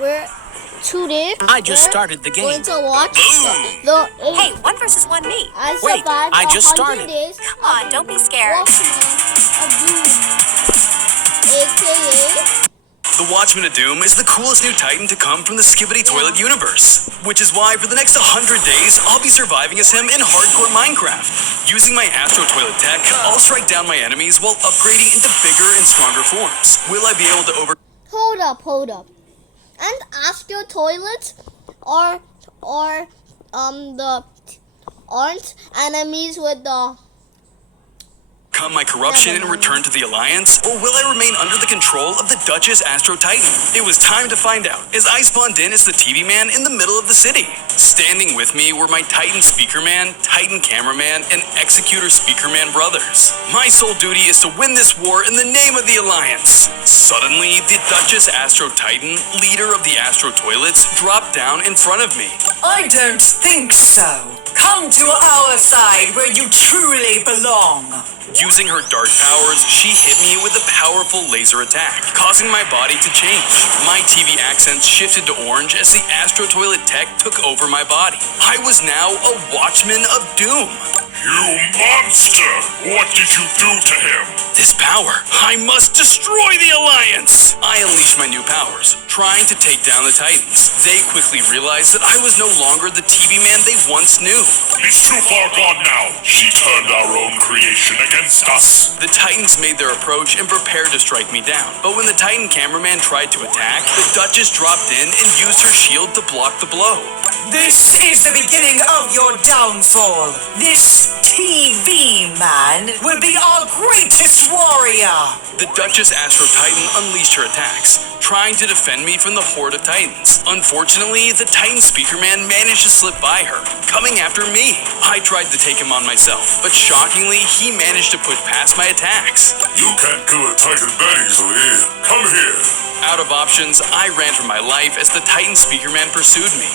we're today. I just started the game. Going to watch Hey, 1 versus 1 me. I Wait, survived I just 100 started. days. Come on, don't be scared. Watchman of Doom, aka. The Watchman of Doom is the coolest new Titan to come from the Skibbity Toilet universe, which is why for the next 100 days, I'll be surviving as him in hardcore Minecraft. Using my Astro Toilet tech, I'll strike down my enemies while upgrading into bigger and stronger forms. Will I be able to over... Hold up. And Astro Toilets are the aren't enemies with the my corruption and return to the Alliance, or will I remain under the control of the Duchess Astro Titan? It was time to find out, as I spawned in as the TV man in the middle of the city. Standing with me were my Titan Speaker Man, Titan Cameraman, and Executor Speaker Man brothers. My sole duty is to win this war in the name of the Alliance. Suddenly, the Duchess Astro Titan, leader of the Astro Toilets, dropped down in front of me. I don't think so. Come to our side where you truly belong. Using her dark powers, she hit me with a powerful laser attack, causing my body to change. My TV accents shifted to orange as the Astro Toilet tech took over my body. I was now a Watchman of Doom. You monster! What did you do to him? This power, I must destroy the Alliance! I unleashed my new powers, trying to take down the Titans. They quickly realized that I was no longer the TV man they once knew. He's too far gone now. She turned our own creation against us. The Titans made their approach and prepared to strike me down. But when the Titan cameraman tried to attack, the Duchess dropped in and used her shield to block the blow. This is the beginning of your downfall. This TV man will be our greatest warrior. The Duchess Astro Titan unleashed her attacks, trying to defend me from the horde of Titans. Unfortunately, the Titan Speaker Man managed to slip by her, coming after me. I tried to take him on myself, but shockingly, he managed to put past my attacks. You can't kill a Titan that easily. Come here. Out of options, I ran for my life as the Titan Speaker Man pursued me.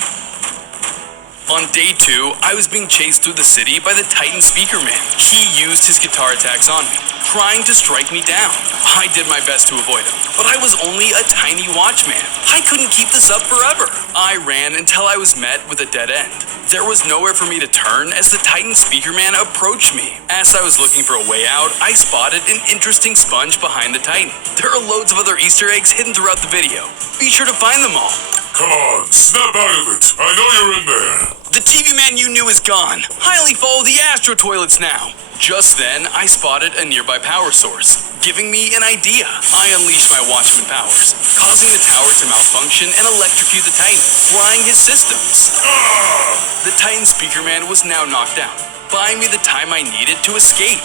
On day 2, I was being chased through the city by the Titan Speaker Man. He used his guitar attacks on me, trying to strike me down. I did my best to avoid him, but I was only a tiny watchman. I couldn't keep this up forever. I ran until I was met with a dead end. There was nowhere for me to turn as the Titan Speaker Man approached me. As I was looking for a way out, I spotted an interesting sponge behind the Titan. There are loads of other Easter eggs hidden throughout the video. Be sure to find them all. Come on, snap out of it. I know you're in there. The TV man you knew is gone. I only follow the Astro Toilets now. Just then, I spotted a nearby power source, giving me an idea. I unleashed my Watchman powers, causing the tower to malfunction and electrocute the Titan, frying his systems. The Titan Speaker Man was now knocked out, buying me the time I needed to escape.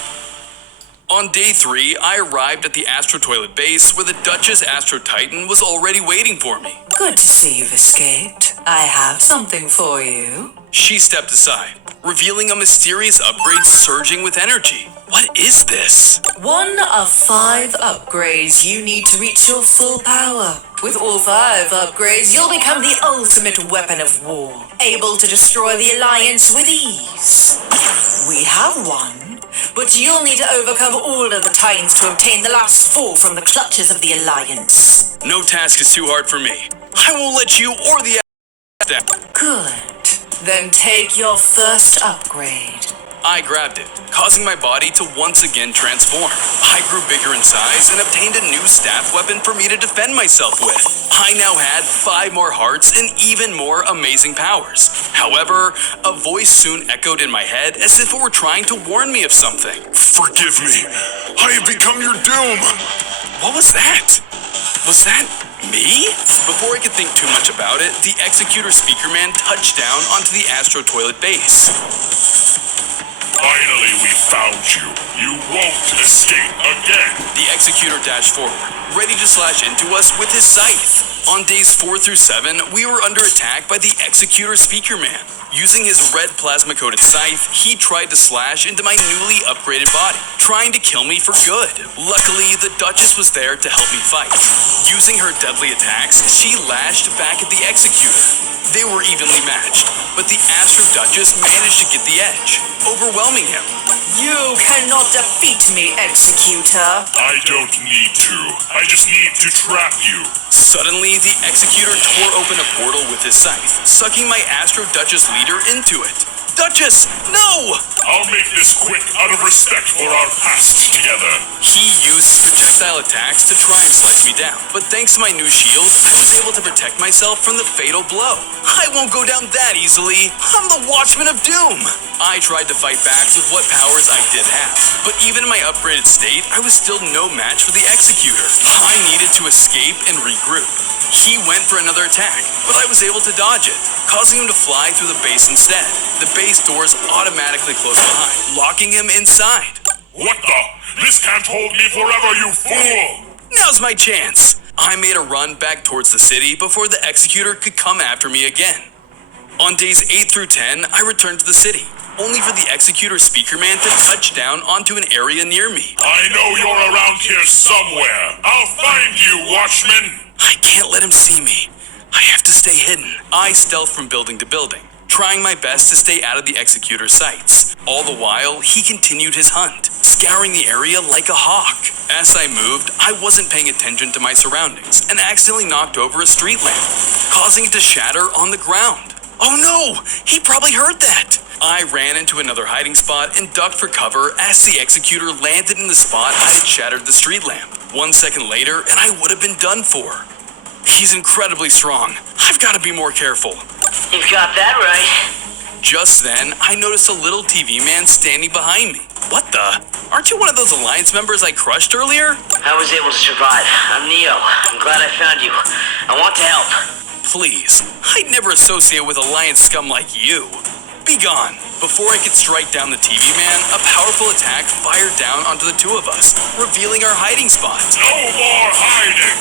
On day 3, I arrived at the Astro Toilet base where the Duchess Astro Titan was already waiting for me. Good to see you've escaped. I have something for you. She stepped aside, revealing a mysterious upgrade surging with energy. What is this? 1 of 5 upgrades you need to reach your full power. With all 5 upgrades, you'll become the ultimate weapon of war, able to destroy the Alliance with ease. We have 1, but you'll need to overcome all of the Titans to obtain the last 4 from the clutches of the Alliance. No task is too hard for me. I won't let you or the down. Good. Then take your first upgrade. I grabbed it, causing my body to once again transform. I grew bigger in size and obtained a new staff weapon for me to defend myself with. I now had 5 more hearts and even more amazing powers. However, a voice soon echoed in my head as if it were trying to warn me of something. Forgive me. I have become your doom. What was that? Was that me? Before I could think too much about it, the Executor Speaker Man touched down onto the Astro Toilet base. Finally, we found you. You won't escape again. The Executor dashed forward, ready to slash into us with his scythe. On days 4 through 7, we were under attack by the Executor Speaker Man. Using his red plasma-coated scythe, he tried to slash into my newly upgraded body, trying to kill me for good. Luckily, the Duchess was there to help me fight. Using her deadly attacks, she lashed back at the Executor. They were evenly matched, but the Astro Duchess managed to get the edge, overwhelming him. You cannot defeat me, Executor. I don't need to. I just need to trap you. Suddenly, the Executor tore open a portal with his scythe, sucking my Astro Duchess leader into it. Duchess, no! I'll make this quick out of respect for our past together. He used his projectile attacks to try and slice me down, but thanks to my new shield, I was able to protect myself from the fatal blow. I won't go down that easily. I'm the Watchman of Doom. I tried to fight back with what powers I did have, but even in my upgraded state, I was still no match for the Executor. I needed to escape and regroup. He went for another attack, but I was able to dodge it, causing him to fly through the base instead. The base doors automatically closed behind, locking him inside. What the? This can't hold me forever, you fool! Now's my chance! I made a run back towards the city before the Executor could come after me again. On days 8 through 10, I returned to the city, only for the Executor Speakerman to touch down onto an area near me. I know you're around here somewhere. I'll find you, Watchman! I can't let him see me. I have to stay hidden. I stealthed from building to building, trying my best to stay out of the Executor's sights. All the while, he continued his hunt, scouring the area like a hawk. As I moved, I wasn't paying attention to my surroundings and accidentally knocked over a street lamp, causing it to shatter on the ground. Oh no! He probably heard that! I ran into another hiding spot and ducked for cover as the Executor landed in the spot I had shattered the street lamp. 1 second later, and I would have been done for. He's incredibly strong. I've got to be more careful. You've got that right. Just then, I noticed a little TV man standing behind me. What the? Aren't you one of those Alliance members I crushed earlier? I was able to survive. I'm Neo. I'm glad I found you. I want to help. Please, I'd never associate with Alliance scum like you. Be gone. Before I could strike down the TV man, a powerful attack fired down onto the two of us, revealing our hiding spot. No more hiding!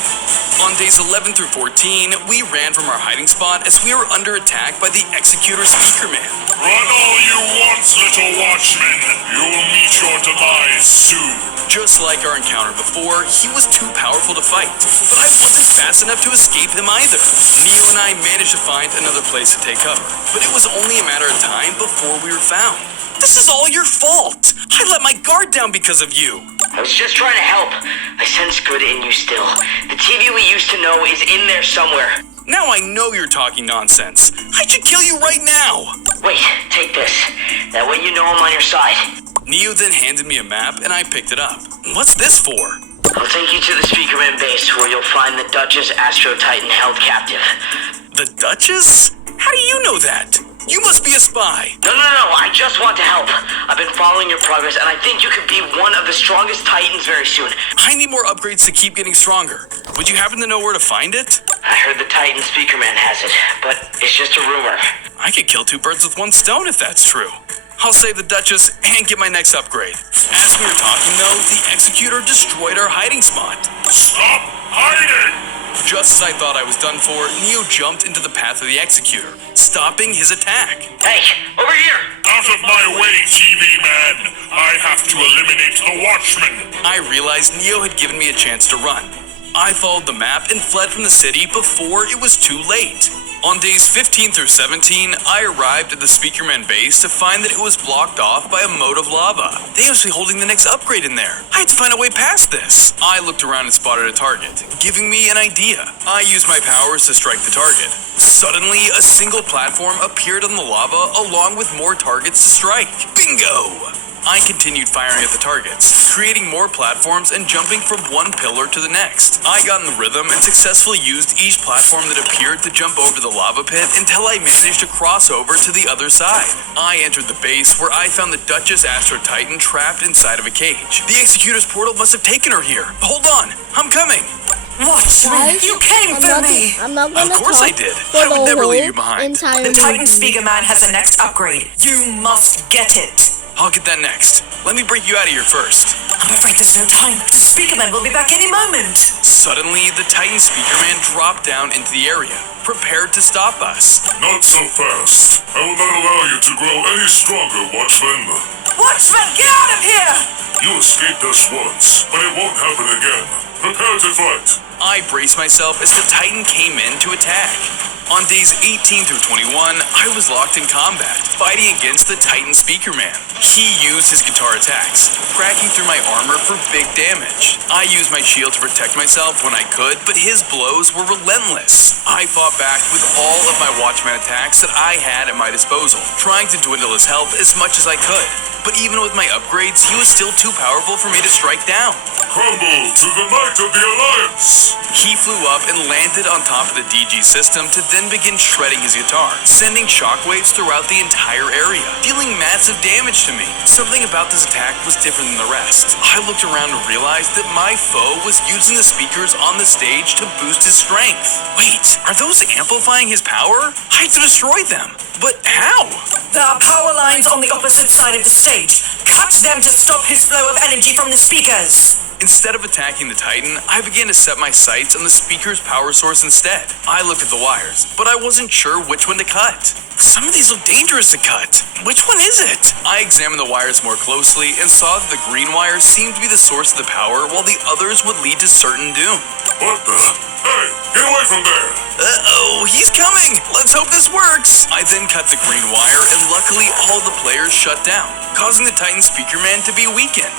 On days 11 through 14, we ran from our hiding spot as we were under attack by the Executor Speakerman. Run all you want, little Watchman. You'll meet your demise soon. Just like our encounter before, he was too powerful to fight, but I wasn't fast enough to escape him either. Neo and I managed to find another place to take cover, but it was only a matter of time before we were found. This is all your fault! I let my guard down because of you! I was just trying to help. I sense good in you still. The TV we used to know is in there somewhere. Now I know you're talking nonsense. I should kill you right now! Wait, take this. That way you know I'm on your side. Neo then handed me a map and I picked it up. What's this for? I'll take you to the Speakerman base where you'll find the Duchess Astro Titan held captive. The Duchess? How do you know that? You must be a spy. No, I just want to help. I've been following your progress and I think you could be one of the strongest Titans very soon. I need more upgrades to keep getting stronger. Would you happen to know where to find it? I heard the Titan Speakerman has it, but it's just a rumor. I could kill 2 birds with 1 stone if that's true. I'll save the Duchess and get my next upgrade. As we were talking though, the Executor destroyed our hiding spot. Stop hiding! Just as I thought I was done for, Neo jumped into the path of the Executor, stopping his attack. Hey, over here! Out of my way, TV man! I have to eliminate the Watchman! I realized Neo had given me a chance to run. I followed the map and fled from the city before it was too late. On days 15 through 17, I arrived at the Speakerman base to find that it was blocked off by a moat of lava. They must be holding the next upgrade in there. I had to find a way past this. I looked around and spotted a target, giving me an idea. I used my powers to strike the target. Suddenly, a single platform appeared on the lava along with more targets to strike. Bingo! I continued firing at the targets, creating more platforms and jumping from one pillar to the next. I got in the rhythm and successfully used each platform that appeared to jump over the lava pit until I managed to cross over to the other side. I entered the base where I found the Duchess Astro Titan trapped inside of a cage. The Executor's portal must have taken her here. Hold on, I'm coming. Watchman, you came for me! I'm not gonna Of course talk I did. for I would the never leave you whole behind. entire The Titan movie. Speakerman has the next upgrade. You must get it. I'll get that next. Let me break you out of here first. I'm afraid there's no time. The Speakerman will be back any moment. Suddenly, the Titan Speakerman dropped down into the area, prepared to stop us. Not so fast. I will not allow you to grow any stronger, Watchman. Watchman, get out of here! You escaped us once, but it won't happen again. Prepare to fight. I braced myself as the Titan came in to attack. On days 18 through 21, I was locked in combat, fighting against the Titan Speaker Man. He used his guitar attacks, cracking through my armor for big damage. I used my shield to protect myself when I could, but his blows were relentless. I fought back with all of my Watchman attacks that I had at my disposal, trying to dwindle his health as much as I could. But even with my upgrades, he was still too powerful for me to strike down. Crumble to the might of the Alliance! He flew up and landed on top of the DG system to then begin shredding his guitar, sending shockwaves throughout the entire area, dealing massive damage to me. Something about this attack was different than the rest. I looked around and realized that my foe was using the speakers on the stage to boost his strength. Wait, are those amplifying his power? I had to destroy them. But how? There are power lines on the opposite side of the stage. Cut them to stop his flow of energy from the speakers. Instead of attacking the Titan, I began to set my sights on the speaker's power source instead. I looked at the wires, but I wasn't sure which one to cut. Some of these look dangerous to cut. Which one is it? I examined the wires more closely and saw that the green wires seemed to be the source of the power, while the others would lead to certain doom. What the? Hey, get away from there! Uh-oh, he's coming! Let's hope this works! I then cut the green wire, and luckily all the players shut down, causing the Titan Speaker Man to be weakened.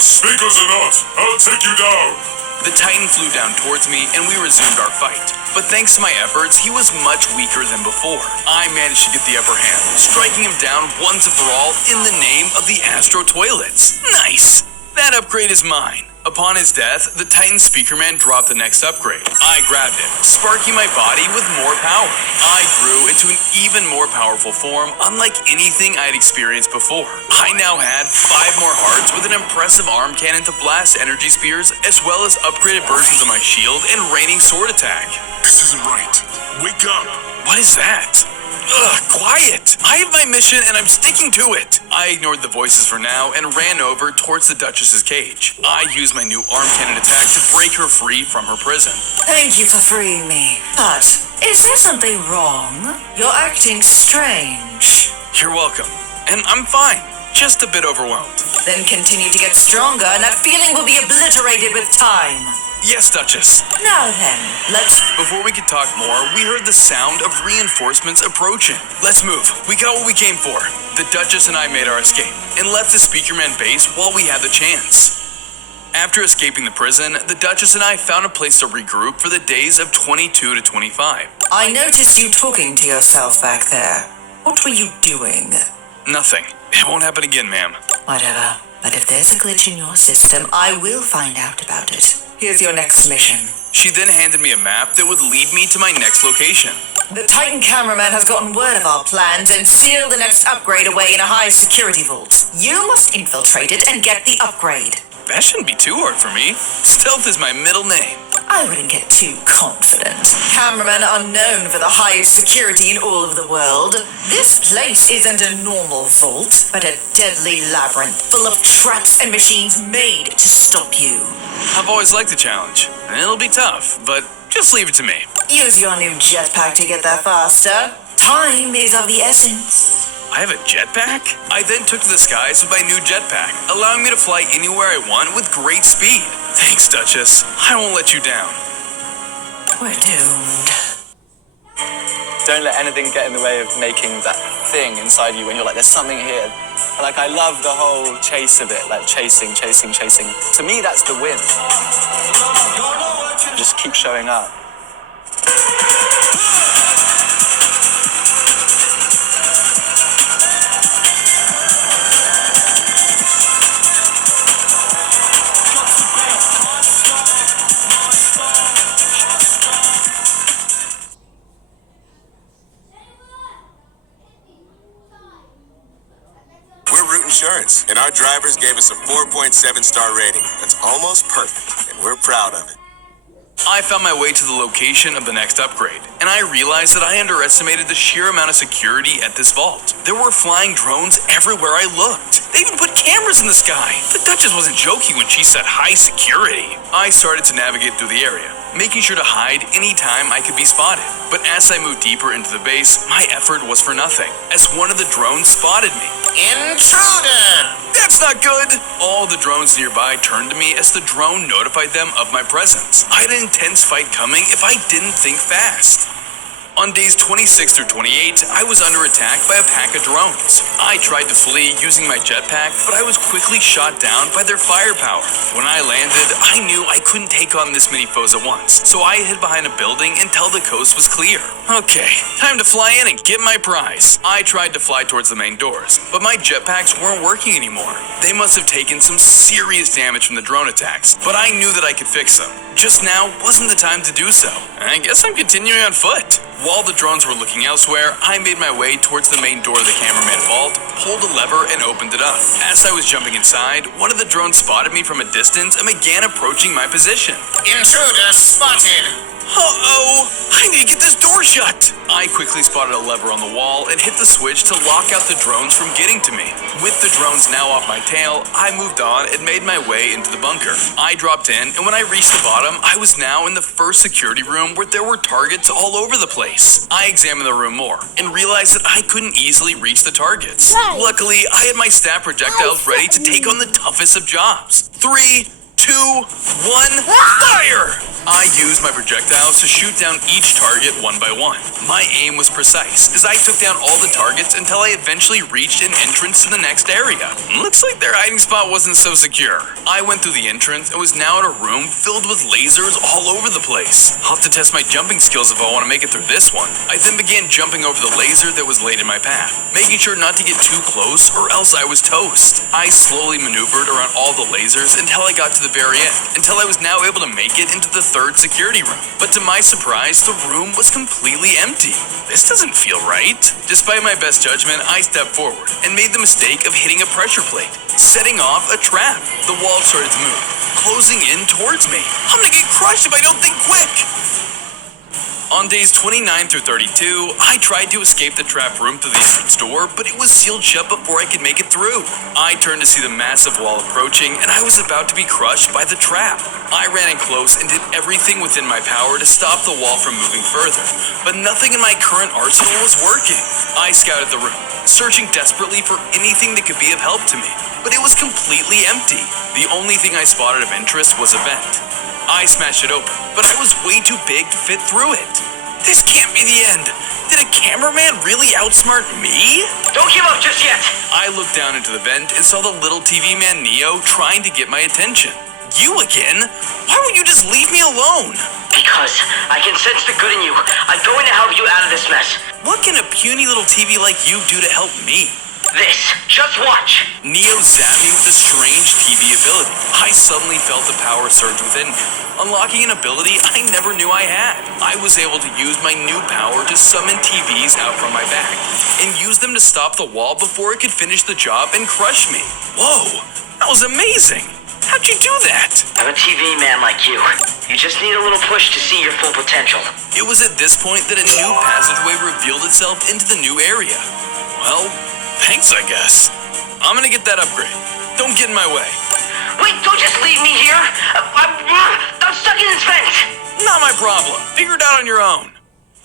Speakers or not, I'll take you down! The Titan flew down towards me, and we resumed our fight. But thanks to my efforts, he was much weaker than before. I managed to get the upper hand, striking him down once and for all in the name of the Astro Toilets. Nice! That upgrade is mine. Upon his death, the Titan Speaker Man dropped the next upgrade. I grabbed it, sparking my body with more power. I grew into an even more powerful form, unlike anything I'd experienced before. I now had 5 more hearts with an impressive arm cannon to blast energy spears, as well as upgraded versions of my shield and raining sword attack. This isn't right. Wake up! What is that? Ugh, quiet! I have my mission and I'm sticking to it! I ignored the voices for now and ran over towards the Duchess's cage. I used my new arm cannon attack to break her free from her prison. Thank you for freeing me. But is there something wrong? You're acting strange. You're welcome. And I'm fine. Just a bit overwhelmed. Then continue to get stronger and that feeling will be obliterated with time. Yes, Duchess. Now then, let's... Before we could talk more, we heard the sound of reinforcements approaching. Let's move. We got what we came for. The Duchess and I made our escape and left the Speakerman base while we had the chance. After escaping the prison, the Duchess and I found a place to regroup for the days of 22 to 25. I noticed you talking to yourself back there. What were you doing? Nothing. It won't happen again, ma'am. Whatever. But if there's a glitch in your system, I will find out about it. Here's your next mission. She then handed me a map that would lead me to my next location. The Titan cameraman has gotten word of our plans and sealed the next upgrade away in a high security vault. You must infiltrate it and get the upgrade. That shouldn't be too hard for me. Stealth is my middle name. I wouldn't get too confident. Cameramen are known for the highest security in all of the world. This place isn't a normal vault, but a deadly labyrinth full of traps and machines made to stop you. I've always liked the challenge, and it'll be tough, but just leave it to me. Use your new jetpack to get there faster. Time is of the essence. I have a jetpack? I then took to the skies with my new jetpack, allowing me to fly anywhere I want with great speed. Thanks, Duchess. I won't let you down. We're doomed. Don't let anything get in the way of making that thing inside you when you're like, there's something here. Like, I love the whole chase of it, like chasing. To me, that's the win. Just keep showing up. Insurance, and our drivers gave us a 4.7-star rating. That's almost perfect, and we're proud of it. I found my way to the location of the next upgrade, and I realized that I underestimated the sheer amount of security at this vault. There were flying drones everywhere I looked. They even put cameras in the sky. The Duchess wasn't joking when she said high security. I started to navigate through the area, making sure to hide anytime I could be spotted. But as I moved deeper into the base, my effort was for nothing, as one of the drones spotted me. Intruder! That's not good! All the drones nearby turned to me as the drone notified them of my presence. I had an intense fight coming if I didn't think fast. On days 26 through 28, I was under attack by a pack of drones. I tried to flee using my jetpack, but I was quickly shot down by their firepower. When I landed, I knew I couldn't take on this many foes at once, so I hid behind a building until the coast was clear. Okay, time to fly in and get my prize. I tried to fly towards the main doors, but my jetpacks weren't working anymore. They must have taken some serious damage from the drone attacks, but I knew that I could fix them. Just now wasn't the time to do so. I guess I'm continuing on foot. While the drones were looking elsewhere, I made my way towards the main door of the cameraman vault, pulled a lever, and opened it up. As I was jumping inside, one of the drones spotted me from a distance and began approaching my position. Intruder spotted. Uh-oh! I need to get this door shut! I quickly spotted a lever on the wall and hit the switch to lock out the drones from getting to me. With the drones now off my tail, I moved on and made my way into the bunker. I dropped in, and when I reached the bottom, I was now in the first security room where there were targets all over the place. I examined the room more and realized that I couldn't easily reach the targets. Right. Luckily, I had my staff projectiles ready to take on the toughest of jobs. 3, 2, 1, fire! I used my projectiles to shoot down each target one by one. My aim was precise, as I took down all the targets until I eventually reached an entrance to the next area. Looks like their hiding spot wasn't so secure. I went through the entrance and was now in a room filled with lasers all over the place. I'll have to test my jumping skills if I want to make it through this one. I then began jumping over the laser that was laid in my path, making sure not to get too close or else I was toast. I slowly maneuvered around all the lasers until I got to the very end, until I was now able to make it into the third security room. But to my surprise, the room was completely empty. This doesn't feel right. Despite my best judgment, I stepped forward and made the mistake of hitting a pressure plate, setting off a trap. The wall started to move, closing in towards me. I'm gonna get crushed if I don't think quick. On days 29 through 32, I tried to escape the trap room through the entrance door, but it was sealed shut before I could make it through. I turned to see the massive wall approaching, and I was about to be crushed by the trap. I ran in close and did everything within my power to stop the wall from moving further, but nothing in my current arsenal was working. I scouted the room, searching desperately for anything that could be of help to me, but it was completely empty. The only thing I spotted of interest was a vent. I smashed it open, but I was way too big to fit through it. This can't be the end. Did a cameraman really outsmart me? Don't give up just yet. I looked down into the vent and saw the little TV man Neo trying to get my attention. You again? Why won't you just leave me alone? Because I can sense the good in you. I'm going to help you out of this mess. What can a puny little TV like you do to help me? This. Just watch. Neo zapped me with a strange TV ability. I suddenly felt the power surge within me, unlocking an ability I never knew I had. I was able to use my new power to summon TVs out from my back, and use them to stop the wall before it could finish the job and crush me. Whoa, that was amazing. How'd you do that? I'm a TV man like you. You just need a little push to see your full potential. It was at this point that a new passageway revealed itself into the new area. Well, thanks, I guess. I'm gonna get that upgrade. Don't get in my way. Wait, don't just leave me here. I'm stuck in this vent. Not my problem. Figure it out on your own.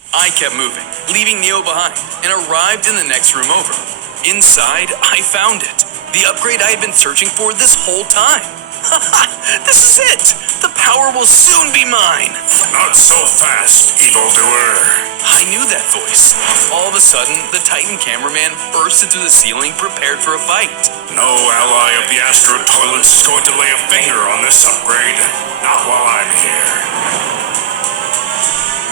I kept moving, leaving Neo behind, and arrived in the next room over. Inside, I found it. The upgrade I had been searching for this whole time. This is it! The power will soon be mine! Not so fast, evildoer. I knew that voice. All of a sudden, the Titan cameraman bursted through the ceiling, prepared for a fight. No ally of the Astro Toilets is going to lay a finger on this upgrade. Not while I'm here.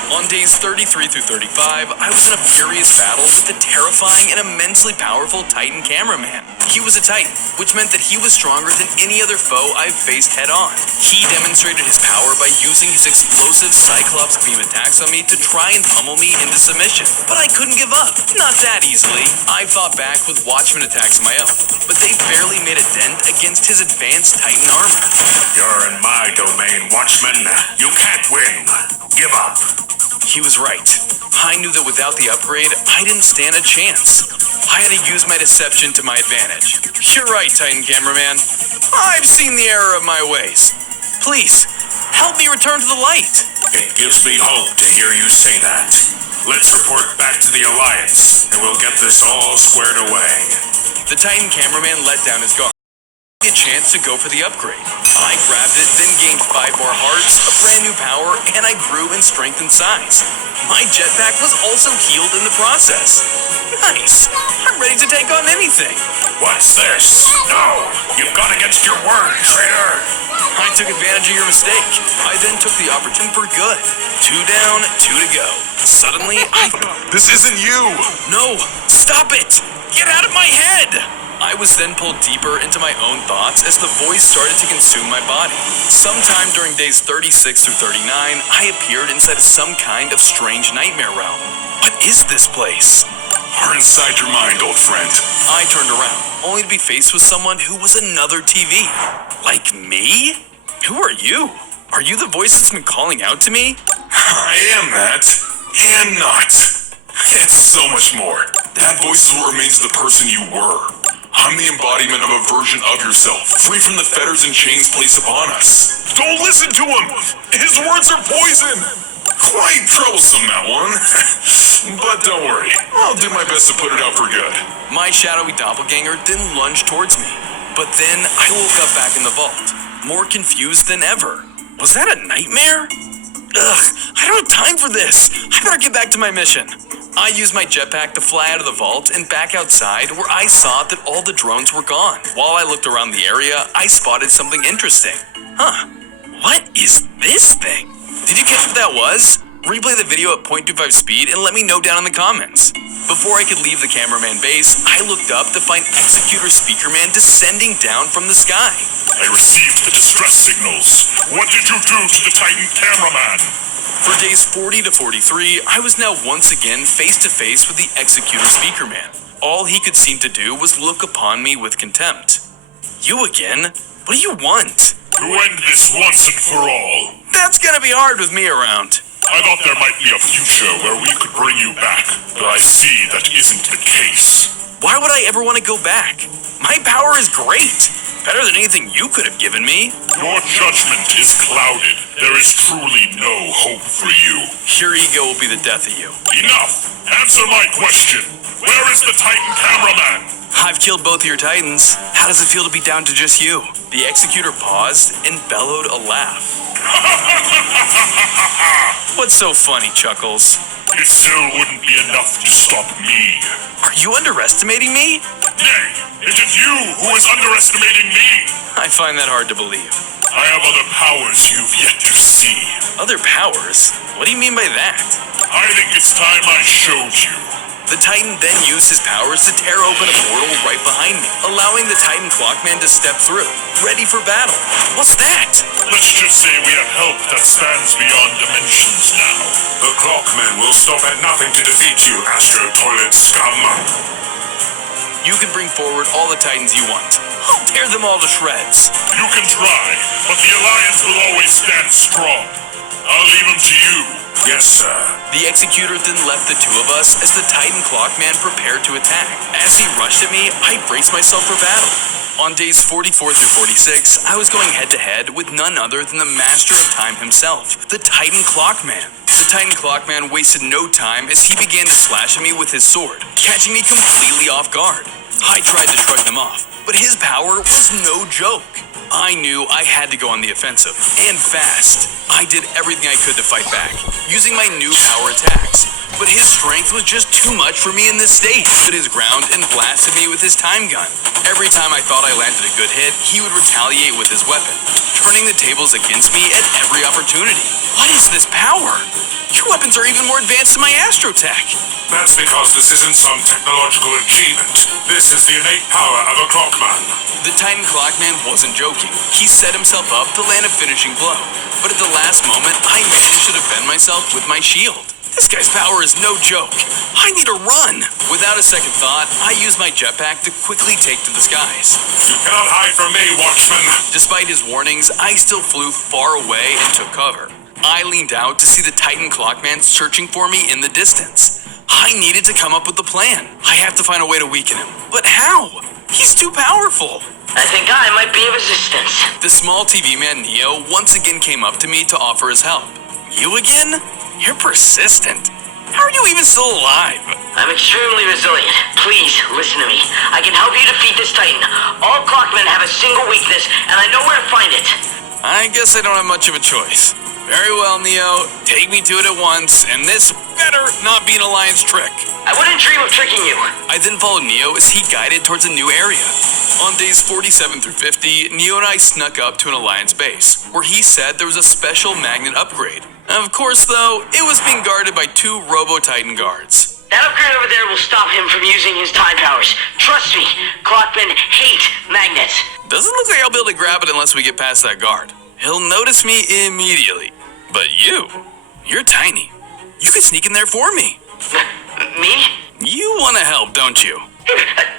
On days 33 through 35, I was in a furious battle with the terrifying and immensely powerful Titan cameraman. He was a Titan, which meant that he was stronger than any other foe I've faced head-on. He demonstrated his power by using his explosive Cyclops beam attacks on me to try and pummel me into submission. But I couldn't give up. Not that easily. I fought back with Watchmen attacks of my own, but they barely made a dent against his advanced Titan armor. You're in my domain, Watchman. You can't win. Give up. He was right. I knew that without the upgrade, I didn't stand a chance. I had to use my deception to my advantage. You're right, Titan cameraman. I've seen the error of my ways. Please, help me return to the light. It gives me hope to hear you say that. Let's report back to the Alliance, and we'll get this all squared away. The Titan cameraman let down his guard. a chance to go for the upgrade. I grabbed it, then gained 5 more hearts, a brand new power, and I grew in strength and size. My jetpack was also healed in the process. Nice! I'm ready to take on anything. What's this? No! You've gone against your word, traitor! I took advantage of your mistake. I then took the opportunity for good. 2 down, 2 to go. Suddenly, This isn't you! No! Stop it! Get out of my head! I was then pulled deeper into my own thoughts as the voice started to consume my body. Sometime during days 36 through 39, I appeared inside some kind of strange nightmare realm. What is this place? We're inside your mind, old friend. I turned around, only to be faced with someone who was another TV. Like me? Who are you? Are you the voice that's been calling out to me? I am that, and not. It's so much more. That voice is what remains of the person you were. I'm the embodiment of a version of yourself, free from the fetters and chains placed upon us. Don't listen to him! His words are poison! Quite troublesome, that one. But don't worry, I'll do my best to put it out for good. My shadowy doppelganger then lunged towards me. But then I woke up back in the vault, more confused than ever. Was that a nightmare? Ugh, I don't have time for this. I better get back to my mission. I used my jetpack to fly out of the vault and back outside, where I saw that all the drones were gone. While I looked around the area, I spotted something interesting. Huh, what is this thing? Did you catch what that was? Replay the video at 0.25 speed and let me know down in the comments. Before I could leave the cameraman base, I looked up to find Executor Speakerman descending down from the sky. I received the distress signals. What did you do to the Titan cameraman? For days 40 to 43, I was now once again face to face with the Executor Speakerman. All he could seem to do was look upon me with contempt. You again? What do you want? To end this once and for all. That's gonna be hard with me around. I thought there might be a future where we could bring you back, but I see that isn't the case. Why would I ever want to go back? My power is great. Better than anything you could have given me. Your judgment is clouded. There is truly no hope for you. Your ego will be the death of you. Enough! Answer my question. Where is the Titan cameraman? I've killed both of your titans. How does it feel to be down to just you? The Executor paused and bellowed a laugh. What's so funny, Chuckles? It still wouldn't be enough to stop me. Are you underestimating me? Nay, it is you who is underestimating me. I find that hard to believe. I have other powers you've yet to see. Other powers? What do you mean by that? I think it's time I showed you. The Titan then used his powers to tear open a portal right behind me, allowing the Titan Clockman to step through, ready for battle. What's that? Let's just say we have help that stands beyond dimensions now. The Clockman will stop at nothing to defeat you, Astro Toilet scum. You can bring forward all the Titans you want. I'll tear them all to shreds. You can try, but the Alliance will always stand strong. I'll leave them to you. Yes, sir. The Executor then left the two of us as the Titan Clockman prepared to attack. As he rushed at me, I braced myself for battle. On days 44 through 46, I was going head-to-head with none other than the Master of Time himself, the Titan Clockman. The Titan Clockman wasted no time as he began to slash at me with his sword, catching me completely off guard. I tried to shrug them off, but his power was no joke. I knew I had to go on the offensive, and fast. I did everything I could to fight back, using my new power attacks. But his strength was just too much for me in this state. He stood his ground and blasted me with his time gun. Every time I thought I landed a good hit, he would retaliate with his weapon, turning the tables against me at every opportunity. What is this power? Your weapons are even more advanced than my Astrotech. That's because this isn't some technological achievement. This is the innate power of a Clockman. The Titan Clockman wasn't joking. He set himself up to land a finishing blow. But at the last moment, I managed to defend myself with my shield. This guy's power is no joke. I need to run. Without a second thought, I used my jetpack to quickly take to the skies. You cannot hide from me, Watchman. Despite his warnings, I still flew far away and took cover. I leaned out to see the Titan Clockman searching for me in the distance. I needed to come up with a plan. I have to find a way to weaken him. But how? He's too powerful. I think I might be of assistance. The small TV man Neo once again came up to me to offer his help. You again? You're persistent. How are you even still alive? I'm extremely resilient. Please, listen to me. I can help you defeat this Titan. All Clockmen have a single weakness, and I know where to find it. I guess I don't have much of a choice. Very well, Neo. Take me to it at once, and this better not be an Alliance trick. I wouldn't dream of tricking you. I then followed Neo as he guided towards a new area. On days 47 through 50, Neo and I snuck up to an Alliance base, where he said there was a special magnet upgrade. Of course, though, it was being guarded by 2 Robo-Titan guards. That upgrade over there will stop him from using his time powers. Trust me, Clockmen hate magnets. Doesn't look like I'll be able to grab it unless we get past that guard. He'll notice me immediately. But you're tiny. You could sneak in there for me. Me? You want to help, don't you?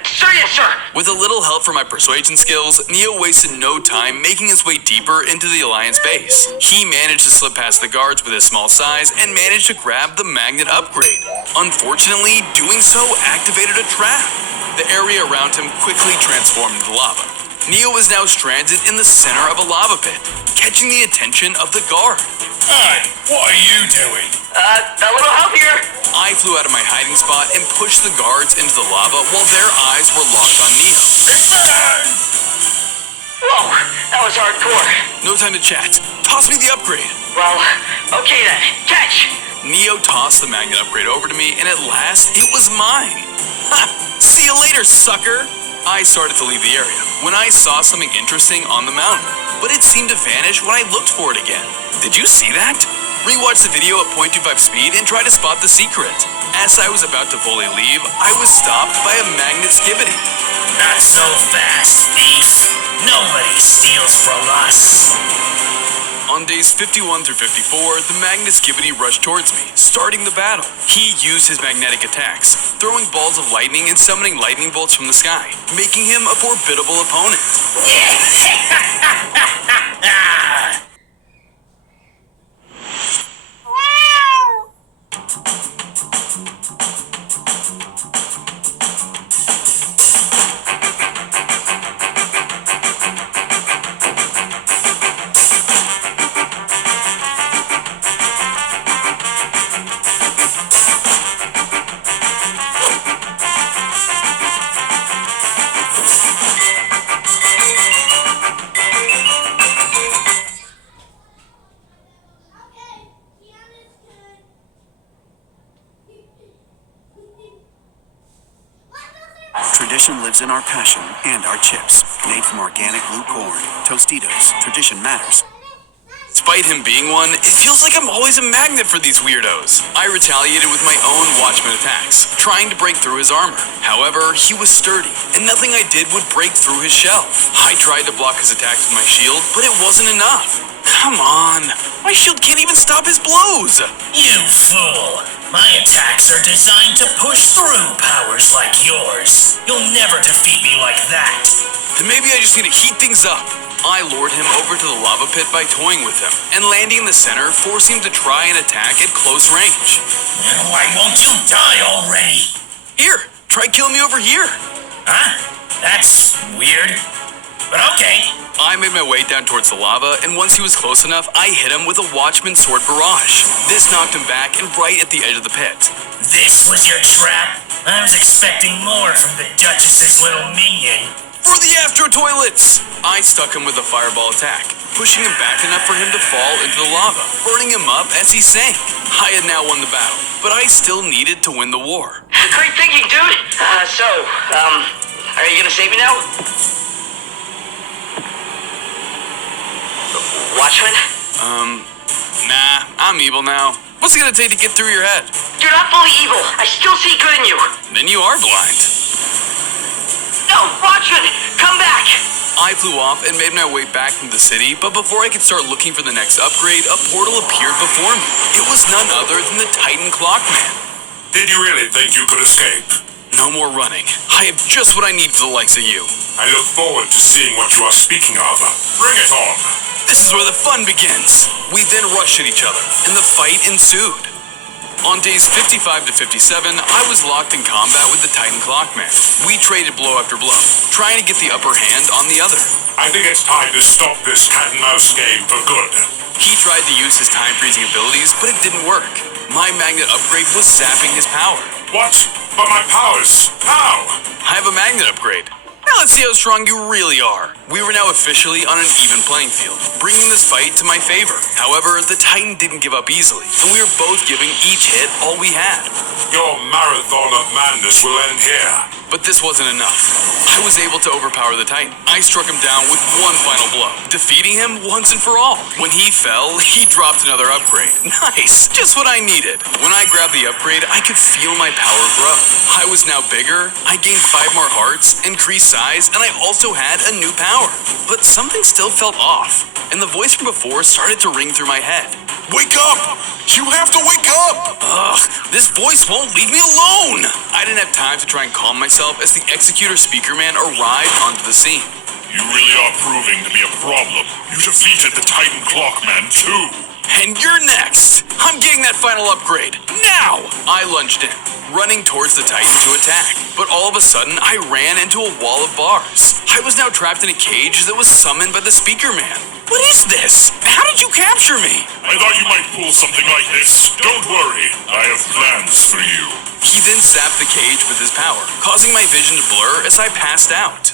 Sir, yes, sir. With a little help from my persuasion skills, Neo wasted no time making his way deeper into the Alliance base. He managed to slip past the guards with his small size and managed to grab the magnet upgrade. Unfortunately, doing so activated a trap. The area around him quickly transformed into lava. Neo was now stranded in the center of a lava pit, catching the attention of the guard. Hey, what are you doing? A little help here. I flew out of my hiding spot and pushed the guards into the lava while their eyes were locked on Neo. Big Bang! Whoa, that was hardcore. No time to chat. Toss me the upgrade. Well, okay then. Catch. Neo tossed the magnet upgrade over to me, and at last, it was mine. Ha! See you later, sucker! I started to leave the area when I saw something interesting on the mountain, but it seemed to vanish when I looked for it again. Did you see that? Rewatch the video at 0.25 speed and try to spot the secret. As I was about to fully leave, I was stopped by a magnet skivity. Not so fast, thief. Nobody steals from us. On days 51 through 54, the magnet skivity rushed towards me, starting the battle. He used his magnetic attacks, throwing balls of lightning and summoning lightning bolts from the sky, making him a formidable opponent. Tradition lives in our passion and our chips. Made from organic blue corn. Tostitos. Tradition matters. Despite him being one, it feels like I'm always a magnet for these weirdos. I retaliated with my own Watchman attacks, trying to break through his armor. However, he was sturdy, and nothing I did would break through his shell. I tried to block his attacks with my shield, but it wasn't enough. Come on, my shield can't even stop his blows. You fool. My attacks are designed to push through powers like yours. You'll never defeat me like that. Then maybe I just need to heat things up. I lured him over to the lava pit by toying with him, and landing in the center, forcing him to try and attack at close range. Why won't you die already? Here, try killing me over here. Huh? That's weird. But okay. I made my way down towards the lava, and once he was close enough, I hit him with a Watchman sword barrage. This knocked him back and right at the edge of the pit. This was your trap? I was expecting more from the Duchess's little minion. For the Astro Toilets! I stuck him with a fireball attack, pushing him back enough for him to fall into the lava, burning him up as he sank. I had now won the battle, but I still needed to win the war. Great thinking, dude. Are you gonna save me now? Watchman? Nah, I'm evil now. What's it gonna take to get through your head? You're not fully evil. I still see good in you. Then you are blind. No, Watchman, come back. I flew off and made my way back into the city, but before I could start looking for the next upgrade, a portal appeared before me. It was none other than the Titan Clockman. Did you really think you could escape? No more running. I have just what I need for the likes of you. I look forward to seeing what you are speaking of. Bring it on. This is where the fun begins. We then rushed at each other, and the fight ensued. On days 55 to 57, I was locked in combat with the Titan Clockman. We traded blow after blow, trying to get the upper hand on the other. I think it's time to stop this cat and mouse game for good. He tried to use his time freezing abilities, but it didn't work. My magnet upgrade was zapping his power. What? But my powers? How? I have a magnet upgrade. Now let's see how strong you really are. We were now officially on an even playing field, bringing this fight to my favor. However, the Titan didn't give up easily, and we were both giving each hit all we had. Your marathon of madness will end here. But this wasn't enough. I was able to overpower the Titan. I struck him down with one final blow, defeating him once and for all. When he fell, he dropped another upgrade. Nice! Just what I needed. When I grabbed the upgrade, I could feel my power grow. I was now bigger, I gained 5 more hearts, increased size, and I also had a new power. But something still felt off, and the voice from before started to ring through my head. Wake up! You have to wake up! Ugh, this voice won't leave me alone! I didn't have time to try and calm myself as the Executor Speaker Man arrived onto the scene. You really are proving to be a problem. You defeated the Titan Clockman too. And you're next! I'm getting that final upgrade, now! I lunged in, running towards the Titan to attack. But all of a sudden, I ran into a wall of bars. I was now trapped in a cage that was summoned by the Speaker Man. What is this? How did you capture me? I thought you might pull something like this. Don't worry, I have plans for you. He then zapped the cage with his power, causing my vision to blur as I passed out.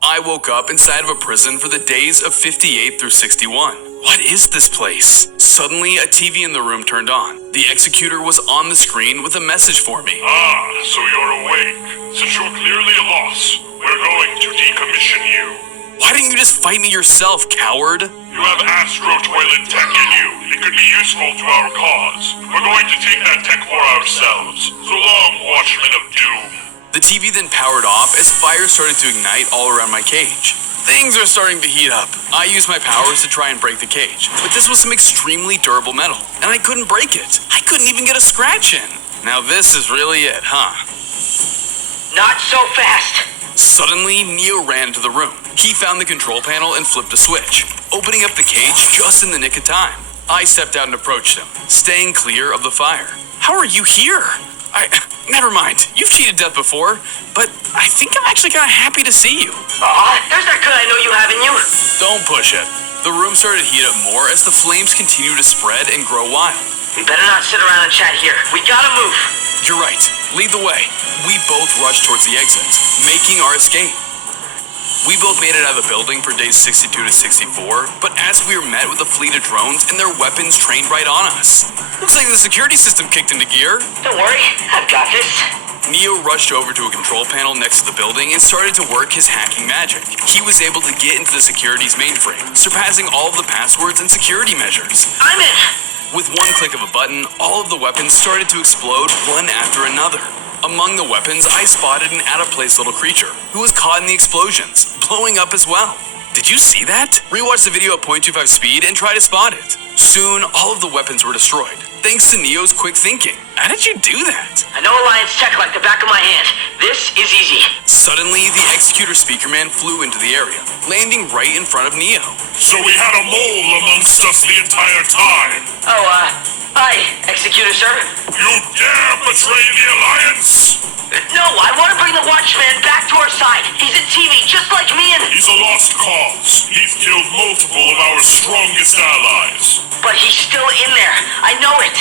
I woke up inside of a prison for the days of 58 through 61. What is this place? Suddenly, a TV in the room turned on. The Executor was on the screen with a message for me. Ah, so you're awake. Since you're clearly a loss, we're going to decommission you. Why didn't you just fight me yourself, coward? You have Astro Toilet tech in you. It could be useful to our cause. We're going to take that tech for ourselves. So long, Watchmen of Doom. The TV then powered off as fire started to ignite all around my cage. Things are starting to heat up. I used my powers to try and break the cage, but this was some extremely durable metal, and I couldn't break it. I couldn't even get a scratch in. Now this is really it, huh? Not so fast. Suddenly, Neo ran into the room. He found the control panel and flipped a switch, opening up the cage just in the nick of time. I stepped out and approached him, staying clear of the fire. How are you here? Never mind. You've cheated death before, but I think I'm actually kind of happy to see you. There's that good I know you have in you. Don't push it. The room started to heat up more as the flames continued to spread and grow wild. We better not sit around and chat here. We gotta move. You're right. Lead the way. We both rushed towards the exit, making our escape. We both made it out of the building for days 62 to 64, but as we were met with a fleet of drones and their weapons trained right on us. Looks like the security system kicked into gear. Don't worry, I've got this. Neo rushed over to a control panel next to the building and started to work his hacking magic. He was able to get into the security's mainframe, surpassing all of the passwords and security measures. I'm in. With one click of a button, all of the weapons started to explode one after another. Among the weapons, I spotted an out-of-place little creature who was caught in the explosions, blowing up as well. Did you see that? Rewatch the video at 0.25 speed and try to spot it. Soon, all of the weapons were destroyed, thanks to Neo's quick thinking. How did you do that? I know Alliance tech like the back of my hand. This is easy. Suddenly, the Executor Speaker Man flew into the area, landing right in front of Neo. So we had a mole amongst us the entire time. Hi, Executor, sir. You dare betray the Alliance? No, I want to bring the Watchman back to our side. He's a TV just like me and... He's a lost cause. He's killed multiple of our strongest allies. But he's still in there. I know it.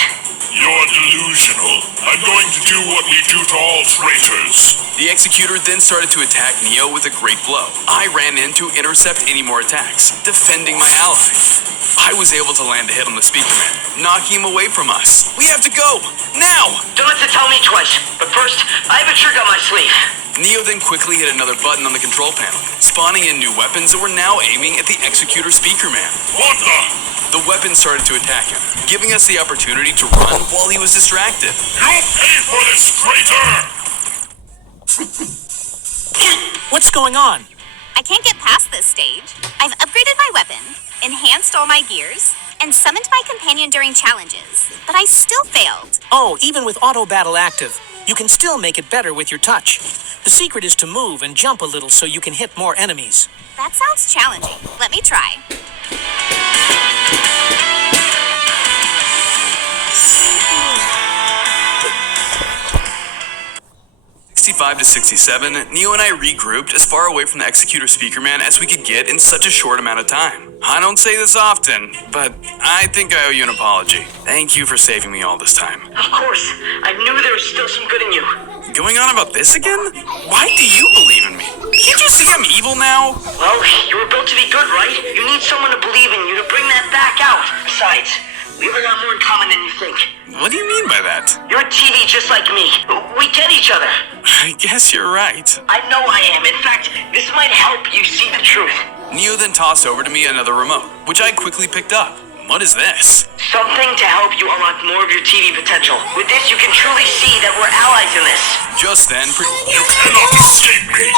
You're delusional. I'm going to do what we do to all traitors. The Executor then started to attack Neo with a great blow. I ran in to intercept any more attacks, defending my ally. I was able to land a hit on the Speaker Man, knocking him away from us. We have to go, now! Don't have to tell me twice, but first, I have a trick on my sleeve. Neo then quickly hit another button on the control panel, spawning in new weapons that were now aiming at the Executor Speaker Man. What the? The weapons started to attack him, giving us the opportunity to run while he was distracted. You'll pay for this, traitor! What's going on? I can't get past this stage. I've upgraded my weapon, enhanced all my gears, and summoned my companion during challenges, but I still failed. Oh, even with auto battle active, you can still make it better with your touch. The secret is to move and jump a little so you can hit more enemies. That sounds challenging. Let me try. 65 to 67, Neo and I regrouped as far away from the Executor Speaker Man as we could get in such a short amount of time. I don't say this often, but I think I owe you an apology. Thank you for saving me all this time. Of course. I knew there was still some good in you. Going on about this again? Why do you believe in me? Can't you see I'm evil now? Well, you were built to be good, right? You need someone to believe in you to bring that back out. Besides, we have a lot more in common than you think. What do you mean by that? You're a TV just like me. We get each other. I guess you're right. I know I am. In fact, this might help you see the truth. Neo then tossed over to me another remote, which I quickly picked up. What is this? Something to help you unlock more of your TV potential. With this, you can truly see that we're allies in this. Just then, You cannot escape me!